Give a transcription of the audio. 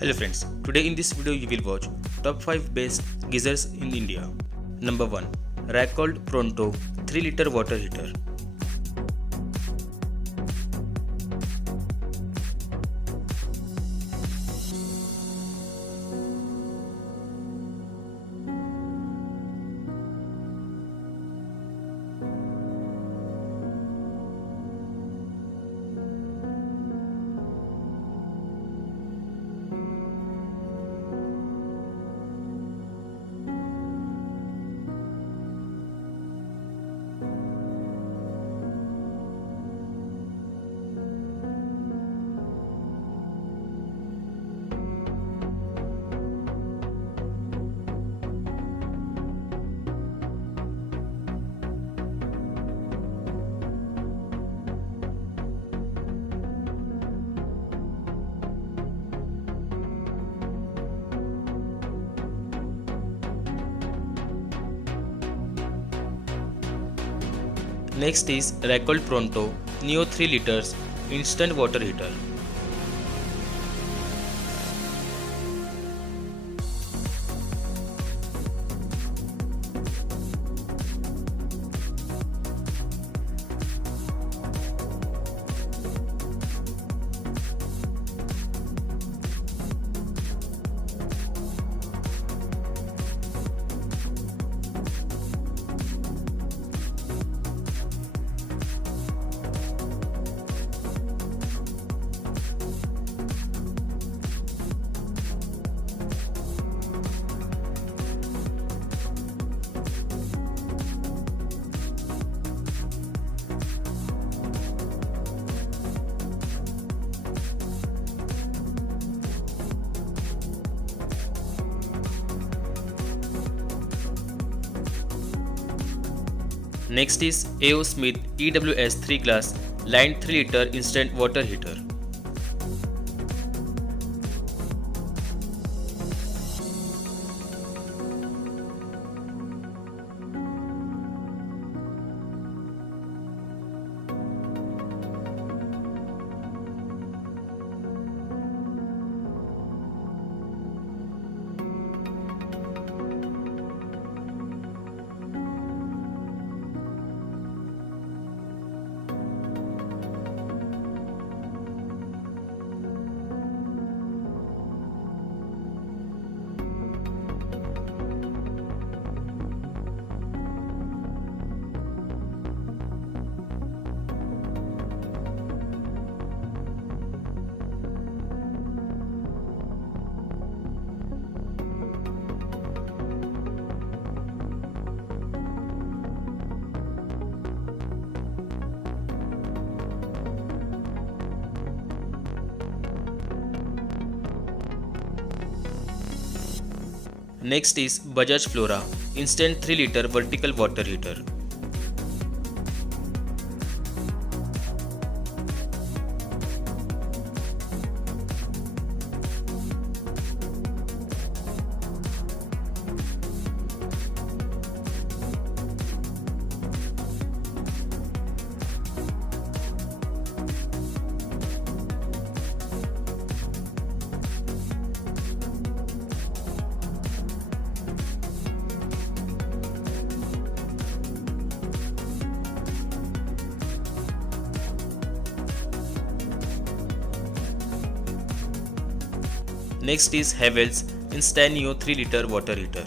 Hello friends, today in this video you will watch top 5 best geysers in India. Number 1. Racold Pronto 3 liter water heater. Next is Racold Pronto Neo 3 liters instant water heater. Next is A.O. Smith EWS 3 glass lined 3 liter instant water heater. Next is Bajaj Flora instant 3 liter vertical water heater. Next is Havells Instanio 3 liter water heater.